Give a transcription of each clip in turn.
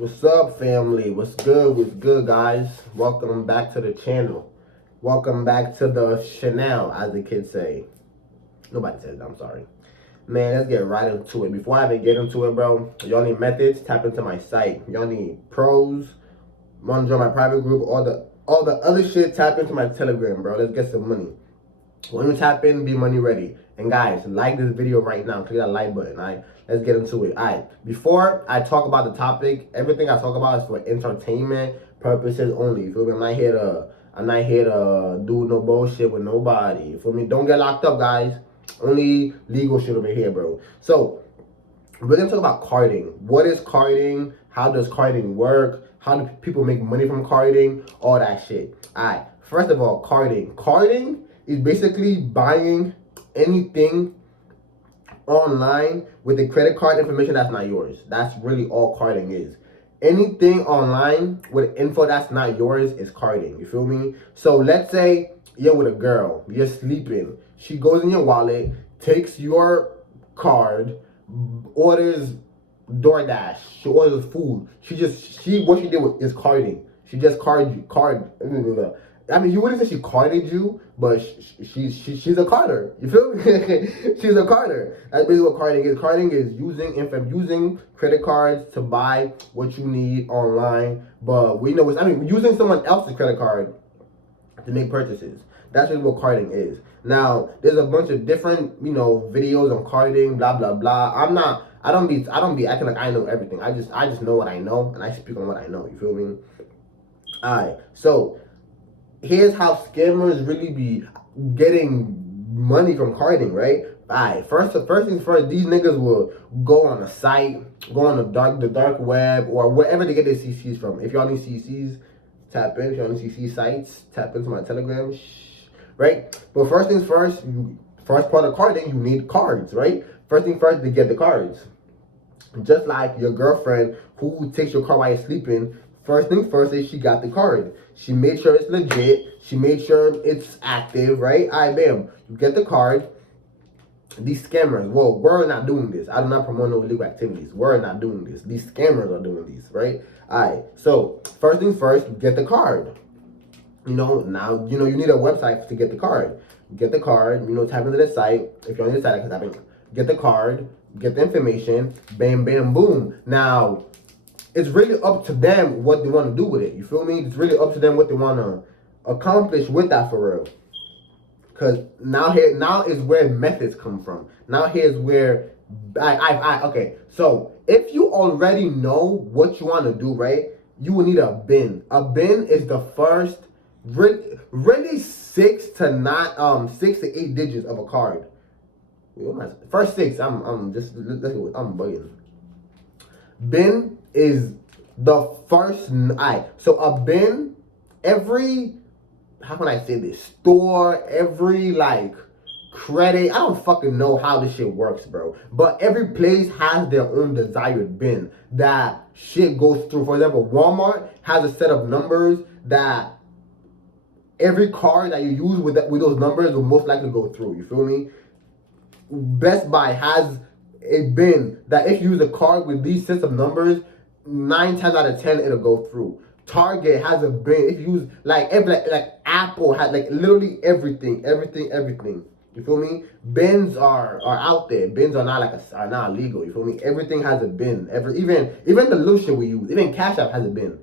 What's up, family? What's good? What's good, guys? Welcome back to the channel. Welcome back to the Chanel, as the kids say. Nobody says that, I'm sorry. Man, let's get right into it. Before I even get into it, bro, y'all need methods, tap into my site. Y'all need pros, want to join my private group, all the other shit, tap into my Telegram, bro. Let's get some money. When you tap in, be money ready. And guys, like this video right now. Click that like button, alright? Let's get into it. Alright, before I talk about the topic, everything I talk about is for entertainment purposes only. You feel me? I'm not here to do no bullshit with nobody. You feel me? Don't get locked up, guys. Only legal shit over here, bro. So, we're gonna talk about carding. What is carding? How does carding work? How do people make money from carding? All that shit. Alright, first of all, carding. Carding is basically buying anything online with the credit card information that's not yours. That's really all carding is. Anything online with info that's not yours is carding. You feel me? So let's say you're with a girl, you're sleeping. She goes in your wallet, takes your card, orders DoorDash. She orders food. What she did is carding. She just card. I mean, you wouldn't say she carded you, but she's a carder. You feel me? She's a carder. That's basically what carding is. Carding is using credit cards to buy what you need online. But we know using someone else's credit card to make purchases. That's really what carding is. Now, there's a bunch of different, videos on carding, blah blah blah. I don't be acting like I know everything. I just know what I know and I speak on what I know. You feel me? Alright, so here's how scammers really be getting money from carding, right? Alright, first things first, these niggas will go on a site, go on the dark web, or wherever they get their CCs from. If y'all need CCs, tap in. If y'all need CC sites, tap into my Telegram, right? But first things first, first part of carding, you need cards, right? First thing first, to get the cards. Just like your girlfriend who takes your card while you're sleeping, first thing first is she got the card. She made sure it's legit. She made sure it's active, right? Alright, bam. You get the card. These scammers, well, we're not doing this. I do not promote no illegal activities. We're not doing this. These scammers are doing these, right? Alright, so first things first, you get the card. Now, you need a website to get the card. Get the card, type into the site. If you're on the site, I can type in, get the card, get the information, bam, bam, boom. Now, it's really up to them what they want to do with it. You feel me? It's really up to them what they want to accomplish with that for real. Because now is where methods come from. Now here's where okay. So if you already know what you want to do, right? You will need a bin. A bin is the first really 6 to 8 digits of a card. First 6. I'm bugging. Bin is the first. So a bin, how can I say this? Store, every credit. I don't fucking know how this shit works, bro. But every place has their own desired bin that shit goes through. For example, Walmart has a set of numbers that every card that you use with those numbers will most likely go through. You feel me? Best Buy has a bin that if you use a card with these sets of numbers, 9 times out of 10 it'll go through. Target has a bin. If you use like Apple has literally everything. You feel me? Bins are out there. Bins are not illegal. You feel me? Everything has a bin. Even the little shit we use. Even Cash App has a bin.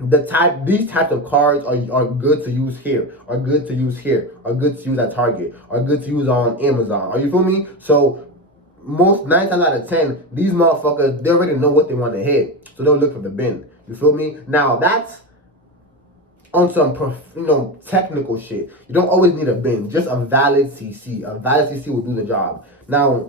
These types of cards are good to use here, are good to use here, are good to use at Target, are good to use on Amazon. Are you feel me? So most 9 times out of 10, these motherfuckers, they already know what they want to hit, so they'll look for the bin. You feel me? Now that's on some technical shit. You don't always need a bin, just a valid CC. A valid CC will do the job. Now,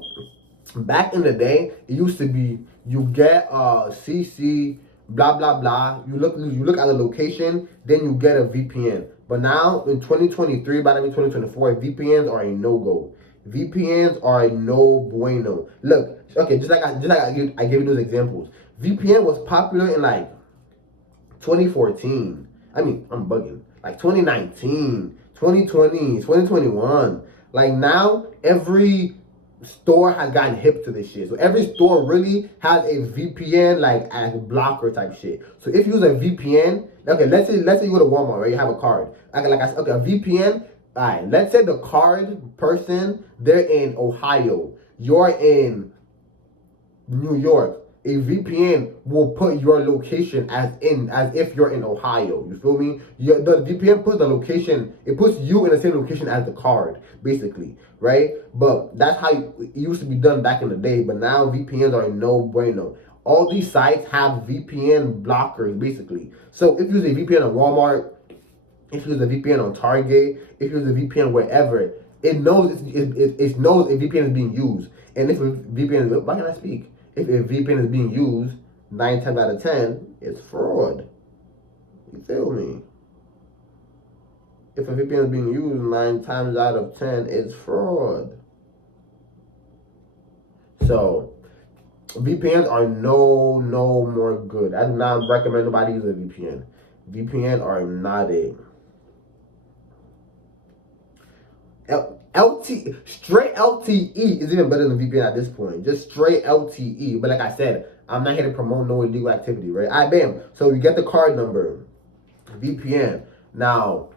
back in the day, it used to be you get a CC, blah blah blah. You look at the location, then you get a VPN. But now in 2023, by the way, 2024, VPNs are a no-go. VPNs are a no bueno. Look, okay, just like I gave you those examples. VPN was popular in 2014. I mean, I'm bugging. 2019, 2020, 2021. Now store has gotten hip to this shit. So every store really has a VPN like a blocker type shit. So if you use a VPN, okay, let's say you go to Walmart, right? You have a card. Like I said, okay, a VPN. All right, let's say the card person, they're in Ohio, you're in New York. A VPN will put your location as if you're in Ohio. You feel me? The VPN puts the location. It puts you in the same location as the card, basically, right? But that's how it used to be done back in the day. But now VPNs are no bueno. All these sites have VPN blockers, basically. So if you use a VPN on Walmart, if you use a VPN on Target, if you use a VPN wherever, it knows it knows a VPN is being used. And if a VPN is, why can I speak? If a VPN is being used, 9 times out of 10, it's fraud. You feel me? If a VPN is being used 9 times out of 10, it's fraud. So VPNs are no more good. I do not recommend nobody use a VPN. VPN are not it. Straight LTE is even better than VPN at this point. Just straight LTE. But like I said, I'm not here to promote no illegal activity, right? Bam. So you get the card number, VPN. Now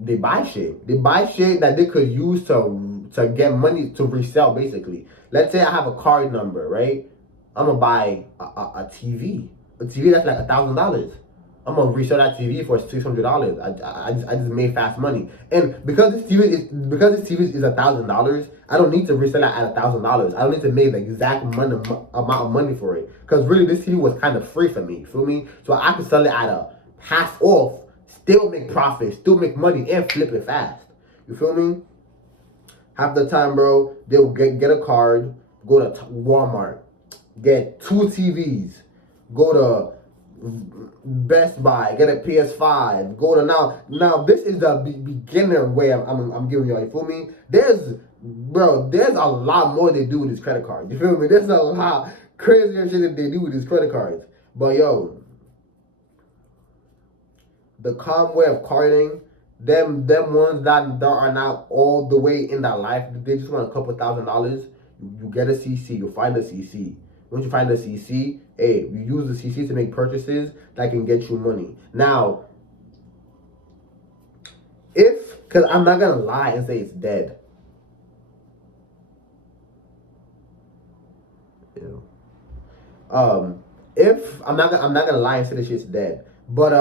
they buy shit. They buy shit that they could use to get money to resell. Basically, let's say I have a card number, right? I'm gonna buy a TV. A TV that's like $1,000. I'm gonna resell that TV for $600. I just made fast money, and because this TV is $1,000, I don't need to resell it at $1,000. I don't need to make the exact amount of money for it, because really this TV was kind of free for me. You feel me? So I could sell it at a half off, still make profit, still make money, and flip it fast. You feel me? Half the time, bro, they'll get a card, go to Walmart, get 2 TVs, go to Best Buy, get a PS5, go to now this is the beginner way I'm giving y'all. You feel me? There's a lot more they do with this credit card. You feel me? There's a lot crazier shit that they do with these credit cards. But yo, the calm way of carding, them ones that are not all the way in that life, they just want a couple $1,000s. You get a CC, you find a CC. Once you find the CC, hey, you use the CC to make purchases that can get you money. Now, because I'm not gonna lie and say it's dead. If I'm not gonna lie and say this shit's dead. But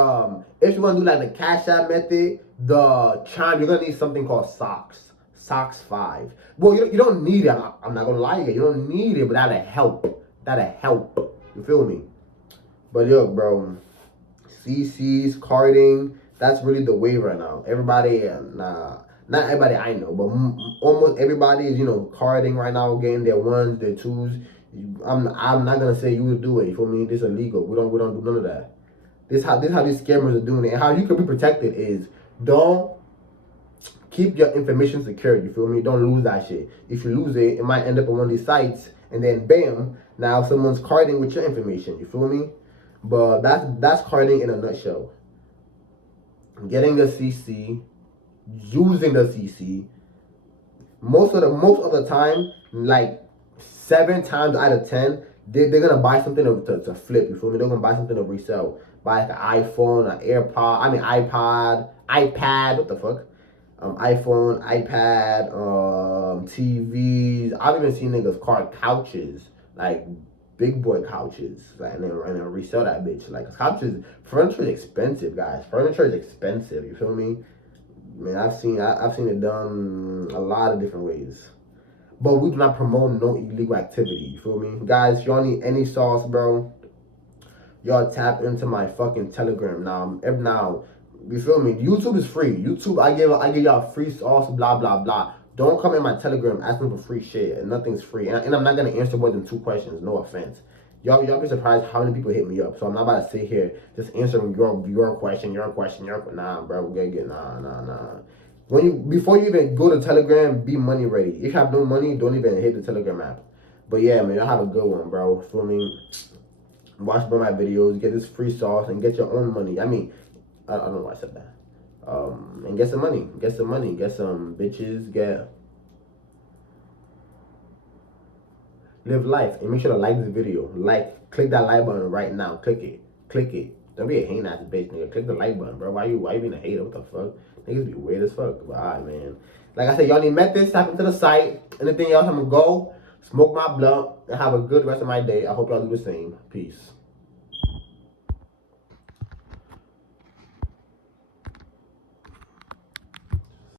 if you wanna do like the Cash App method, the Chime, you're gonna need something called Socks. Socks 5. Well, you don't need it. I'm not gonna lie to you. You don't need it, but that'll help. That'll help. You feel me? But yo, bro, CCs, carding, that's really the wave right now. Everybody, not everybody I know, but almost everybody is, carding right now, getting their 1s, their 2s. I'm not gonna say you would do it. You feel me? This is illegal. We don't do none of that. This how these scammers are doing it. And how you can be protected is don't keep your information secure. You feel me? Don't lose that shit. If you lose it, it might end up on one of these sites, and then bam, now someone's carding with your information. You feel me? But that's carding in a nutshell. Getting the CC, using the CC. Most of the time, like 7 times out of 10, they're gonna buy something to flip. You feel me? They're gonna buy something to resell. Buy like an iPhone, an iPad. What the fuck? iPhone, iPad, TVs. I've even seen niggas card couches, like big boy couches, like, and then resell that bitch. Like furniture is expensive, guys. Furniture is expensive. You feel me? Man, I've seen it done a lot of different ways. But we do not promote no illegal activity. You feel me, guys? If y'all need any sauce, bro, y'all tap into my fucking Telegram now. You feel me? YouTube is free. YouTube, I give y'all free sauce, blah blah blah. Don't come in my Telegram asking for free shit, and nothing's free. And I'm not gonna answer more than 2 questions. No offense. Y'all be surprised how many people hit me up. So I'm not about to sit here just answering your question. Nah, bro, nah. Before you even go to Telegram, be money ready. If you have no money, don't even hit the Telegram app. But yeah, man, y'all have a good one, bro. Feel me? Watch one of my videos, get this free sauce, and get your own money. I mean, I don't know why I said that. And get some money. Get some bitches. Live life. And make sure to like this video. Click that like button right now. Click it. Click it. Don't be a hating ass bitch, nigga. Click the like button, bro. Why you being a hater? What the fuck? Niggas be weird as fuck. But alright, man. Like I said, y'all need methods. Tap into the site. Anything else, I'm gonna go smoke my blunt and have a good rest of my day. I hope y'all do the same. Peace.